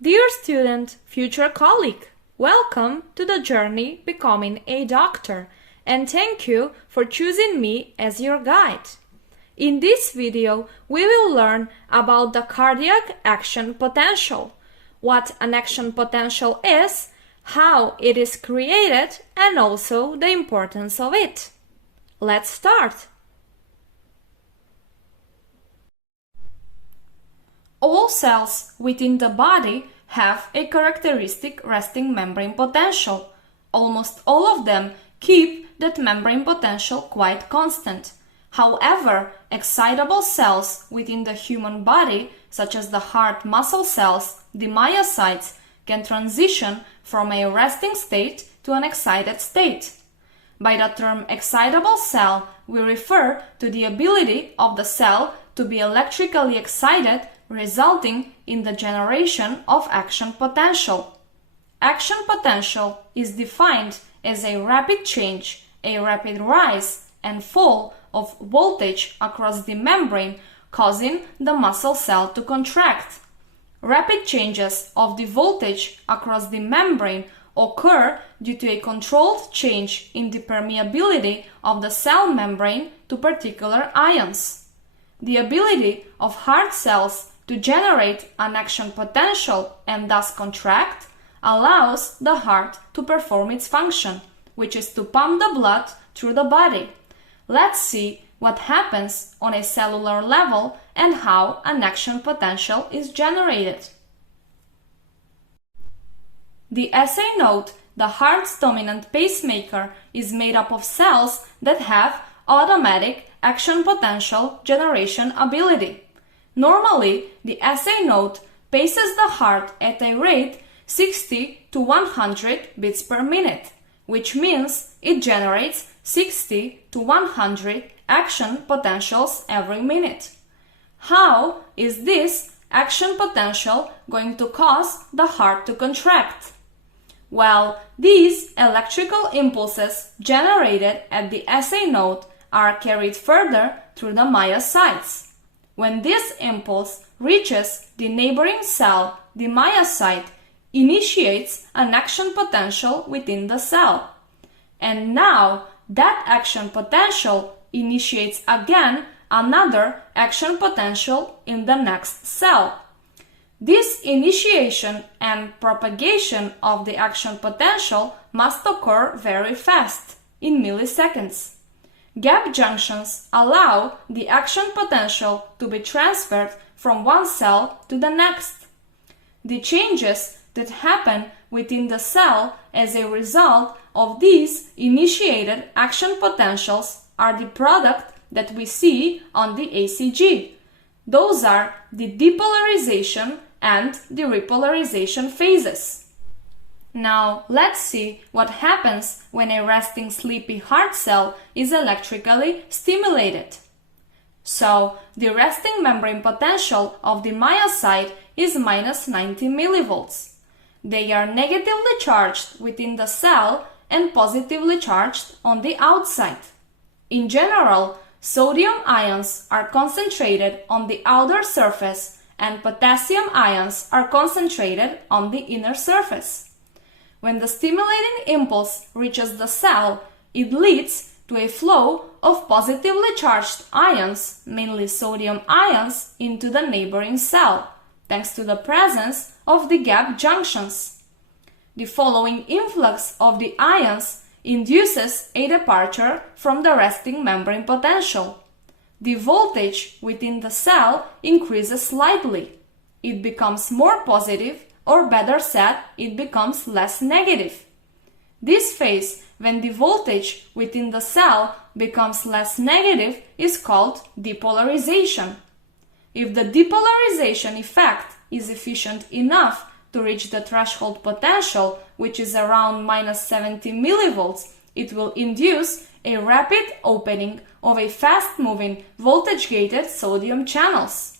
Dear student, future colleague, welcome to the journey becoming a doctor, and thank you for choosing me as your guide. In this video, we will learn about the cardiac action potential, what an action potential is, how it is created, and also the importance of it. Let's start. All cells within the body have a characteristic resting membrane potential. Almost all of them keep that membrane potential quite constant. However, excitable cells within the human body, such as the heart muscle cells, the myocytes, can transition from a resting state to an excited state. By the term excitable cell, we refer to the ability of the cell to be electrically excited, resulting in the generation of action potential. Action potential is defined as a rapid change, a rapid rise and fall of voltage across the membrane, causing the muscle cell to contract. Rapid changes of the voltage across the membrane occur due to a controlled change in the permeability of the cell membrane to particular ions. The ability of heart cells to generate an action potential and thus contract allows the heart to perform its function, which is to pump the blood through the body. Let's see what happens on a cellular level and how an action potential is generated. The assay note, the heart's dominant pacemaker, is made up of cells that have automatic action potential generation ability. Normally, the assay note paces the heart at a rate 60 to 100 beats per minute, which means it generates 60 to 100 action potentials every minute. How is this action potential going to cause the heart to contract? Well, these electrical impulses generated at the assay note are carried further through the myocytes. When this impulse reaches the neighboring cell, the myocyte initiates an action potential within the cell. And now that action potential initiates again another action potential in the next cell. This initiation and propagation of the action potential must occur very fast, in milliseconds. Gap junctions allow the action potential to be transferred from one cell to the next. The changes that happen within the cell as a result of these initiated action potentials are the product that we see on the ECG. Those are the depolarization and the repolarization phases. Now, let's see what happens when a resting sleepy heart cell is electrically stimulated. So, the resting membrane potential of the myocyte is minus 90 millivolts. They are negatively charged within the cell and positively charged on the outside. In general, sodium ions are concentrated on the outer surface and potassium ions are concentrated on the inner surface. When the stimulating impulse reaches the cell, it leads to a flow of positively charged ions, mainly sodium ions, into the neighboring cell, thanks to the presence of the gap junctions. The following influx of the ions induces a departure from the resting membrane potential. The voltage within the cell increases slightly. It becomes more positive, or better said, it becomes less negative. This phase, when the voltage within the cell becomes less negative, is called depolarization. If the depolarization effect is efficient enough to reach the threshold potential, which is around minus 70 millivolts, it will induce a rapid opening of a fast-moving voltage-gated sodium channels.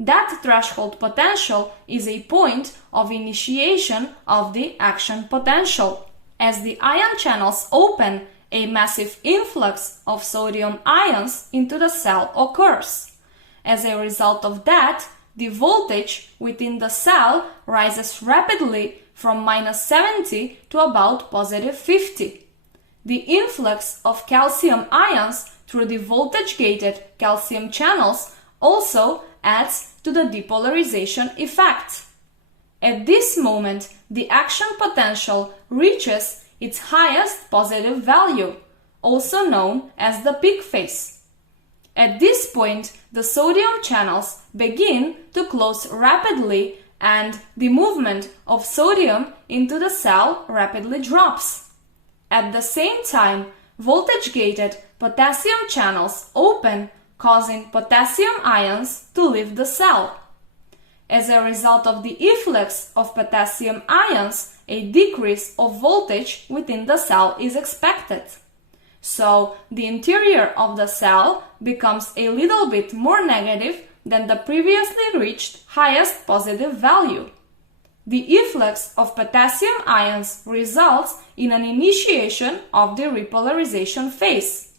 That threshold potential is a point of initiation of the action potential. As the ion channels open, a massive influx of sodium ions into the cell occurs. As a result of that, the voltage within the cell rises rapidly from -70 to about +50. The influx of calcium ions through the voltage-gated calcium channels also adds to the depolarization effect. At this moment, the action potential reaches its highest positive value, also known as the peak phase. At this point, the sodium channels begin to close rapidly and the movement of sodium into the cell rapidly drops. At the same time, voltage-gated potassium channels open, causing potassium ions to leave the cell. As a result of the efflux of potassium ions, a decrease of voltage within the cell is expected. So, the interior of the cell becomes a little bit more negative than the previously reached highest positive value. The efflux of potassium ions results in an initiation of the repolarization phase.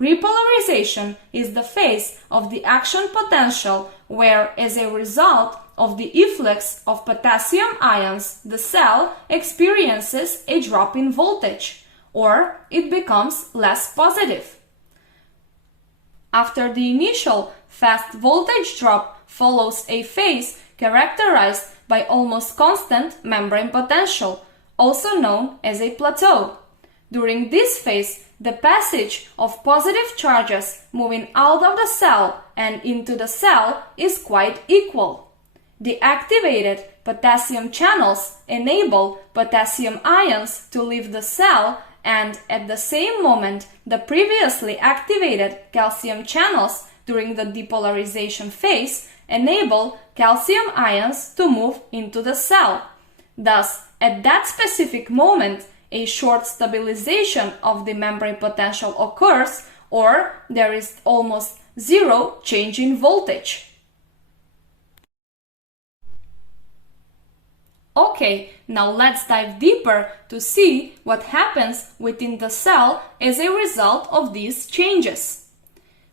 Repolarization is the phase of the action potential where, as a result of the efflux of potassium ions, the cell experiences a drop in voltage, or it becomes less positive. After the initial fast voltage drop follows a phase characterized by almost constant membrane potential, also known as a plateau. During this phase, the passage of positive charges moving out of the cell and into the cell is quite equal. The activated potassium channels enable potassium ions to leave the cell, and at the same moment, the previously activated calcium channels during the depolarization phase enable calcium ions to move into the cell. Thus, at that specific moment, a short stabilization of the membrane potential occurs, or there is almost zero change in voltage. Okay, now let's dive deeper to see what happens within the cell as a result of these changes.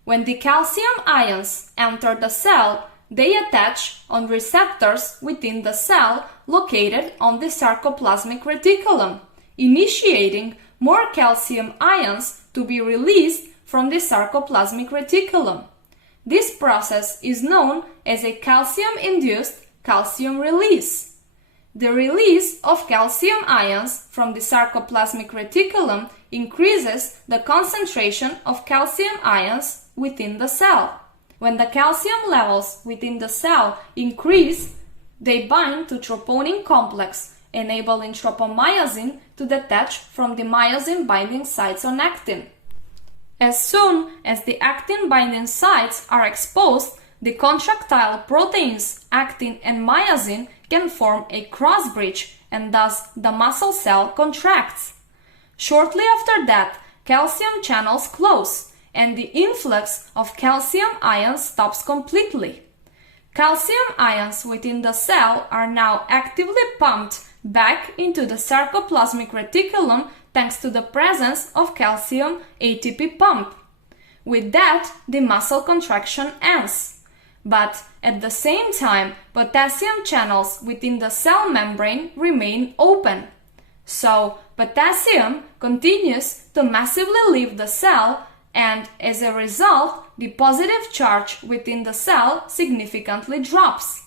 When the calcium ions enter the cell, they attach on receptors within the cell located on the sarcoplasmic reticulum, initiating more calcium ions to be released from the sarcoplasmic reticulum. This process is known as a calcium-induced calcium release. The release of calcium ions from the sarcoplasmic reticulum increases the concentration of calcium ions within the cell. When the calcium levels within the cell increase, they bind to troponin complex, enabling tropomyosin to detach from the myosin binding sites on actin. As soon as the actin binding sites are exposed, the contractile proteins actin and myosin can form a cross bridge, and thus the muscle cell contracts. Shortly after that, calcium channels close, and the influx of calcium ions stops completely. Calcium ions within the cell are now actively pumped back into the sarcoplasmic reticulum thanks to the presence of calcium ATP pump. With that, the muscle contraction ends. But at the same time, potassium channels within the cell membrane remain open. So, potassium continues to massively leave the cell, and as a result, the positive charge within the cell significantly drops.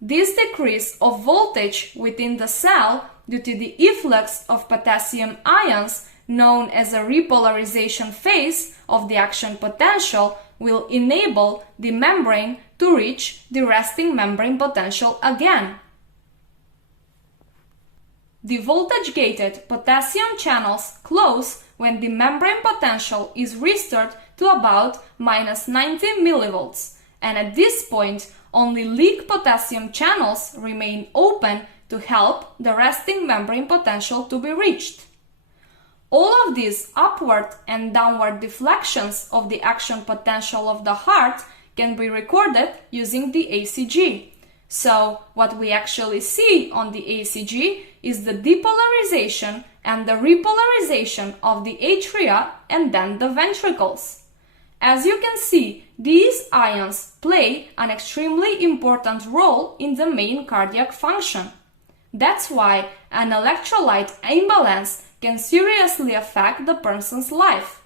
This decrease of voltage within the cell due to the efflux of potassium ions, known as a repolarization phase of the action potential, will enable the membrane to reach the resting membrane potential again. The voltage-gated potassium channels close when the membrane potential is restored to about -90 millivolts, and at this point only leak potassium channels remain open to help the resting membrane potential to be reached. All of these upward and downward deflections of the action potential of the heart can be recorded using the ECG. So, what we actually see on the ECG is the depolarization and the repolarization of the atria and then the ventricles. As you can see, these ions play an extremely important role in the main cardiac function. That's why an electrolyte imbalance can seriously affect the person's life.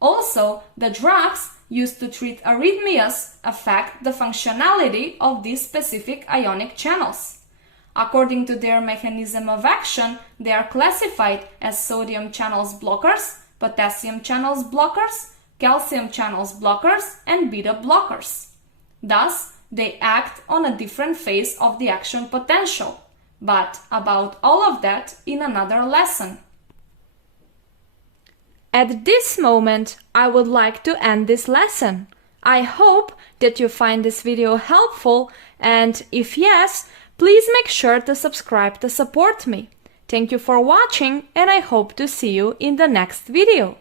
Also, the drugs used to treat arrhythmias affect the functionality of these specific ionic channels. According to their mechanism of action, they are classified as sodium channels blockers, potassium channels blockers, calcium channels blockers, and beta blockers. Thus, they act on a different phase of the action potential. But about all of that in another lesson. At this moment, I would like to end this lesson. I hope that you find this video helpful, and if yes, please make sure to subscribe to support me. Thank you for watching, and I hope to see you in the next video.